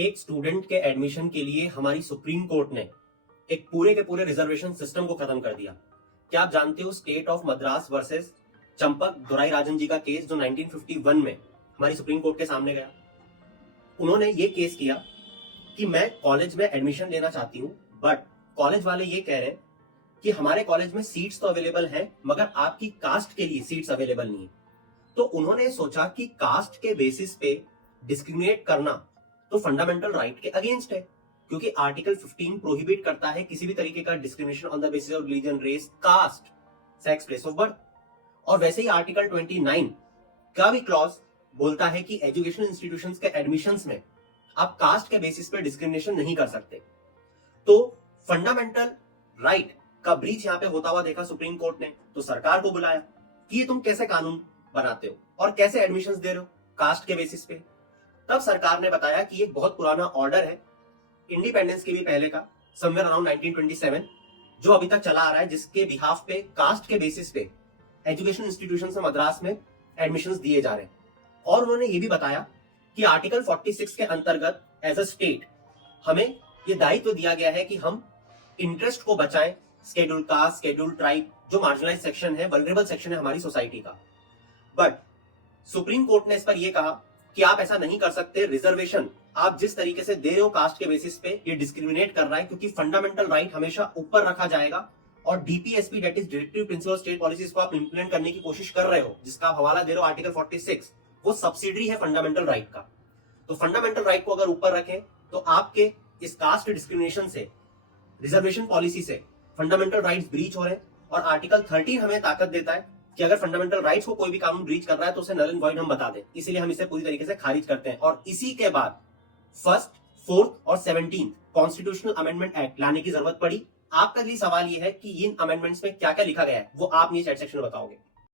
एक स्टूडेंट के एडमिशन के लिए हमारी सुप्रीम कोर्ट ने एक पूरे के पूरे रिजर्वेशन सिस्टम को खत्म कर दिया। क्या आप जानते हो state of Madras versus Champak Dorairajan ji का केस जो 1951 में हमारी सुप्रीम कोर्ट के सामने गया। उन्होंने ये केस किया कि मैं कॉलेज में एडमिशन लेना चाहती हूँ, बट कॉलेज वाले ये कह रहे हैं कि हमारे कॉलेज में सीट्स तो अवेलेबल हैं मगर आपकी कास्ट के लिए सीट्स अवेलेबल नहीं है। तो उन्होंने सोचा कि कास्ट के बेसिस पे डिस्क्रिमिनेट करना तो फंडामेंटल राइट के अगेंस्ट है, क्योंकि आर्टिकल 15 प्रोहिबिट करता है किसी भी तरीके का discrimination on the basis of religion, race, caste, sex, place of birth. और वैसे ही आर्टिकल 29 का भी क्लॉज बोलता है कि एजुकेशनल इंस्टीट्यूशंस के एडमिशंस में आप कास्ट के बेसिस पे डिस्क्रिमिनेशन नहीं कर सकते। तो फंडामेंटल राइट का ब्रीच यहां पे होता हुआ देखा सुप्रीम कोर्ट ने, तो सरकार को बुलाया कि ये तुम कैसे कानून बनाते हो और कैसे एडमिशंस दे रहे हो कास्ट के बेसिस पे। तब सरकार ने बताया कि ये बहुत पुराना ऑर्डर है इंडिपेंडेंस के भी पहले का, समवेयर अराउंड 1927, जो अभी तक चला आ रहा है, जिसके बिहाफ पे कास्ट के बेसिस पे एजुकेशन इंस्टीट्यूशन से मद्रास में एडमिशंस दिए जा रहे हैं। और उन्होंने ये भी बताया कि आर्टिकल 46 के अंतर्गत एज अ स्टेट हमें ये दायित्व दिया गया है कि हम इंटरेस्ट को बचाएं, स्केड्यूल कास्ट, स्केड्यूल ट्राइब, जो मार्जिनलाइज सेक्शन है, वल्नरेबल सेक्शन है हमारी सोसाइटी का। बट सुप्रीम कोर्ट ने इस पर यह कहा कि आप ऐसा नहीं कर सकते, रिजर्वेशन आप जिस तरीके से दे रहे हो कास्ट के बेसिस पे ये डिस्क्रिमिनेट कर रहा है, क्योंकि फंडामेंटल राइट हमेशा ऊपर रखा जाएगा। और DPSP that is directive principle state policies को आप इंप्लीमेंट करने की कोशिश कर रहे हो, जिसका आप हवाला दे रहे हो आर्टिकल 46, वो सब्सिडरी है फंडामेंटल राइट का। तो फंडामेंटल राइट को अगर ऊपर रखें तो आपके इस कास्ट डिस्क्रिमिनेशन से, रिजर्वेशन पॉलिसी से फंडामेंटल राइट्स ब्रीच हो रहे हैं। और आर्टिकल 13 हमें ताकत देता है कि अगर फंडामेंटल राइट्स को कोई भी कानून ब्रीच कर रहा है तो उसे नल एंड वॉइड हम बता दें, इसीलिए हम इसे पूरी तरीके से खारिज करते हैं। और इसी के बाद 1st, 4th और 17th कॉन्स्टिट्यूशनल अमेंडमेंट एक्ट लाने की जरूरत पड़ी। आपका लिए सवाल यह है कि इन अमेंडमेंट्स में क्या क्या लिखा गया है, वो आप नीचे चैट सेक्शन में बताओगे।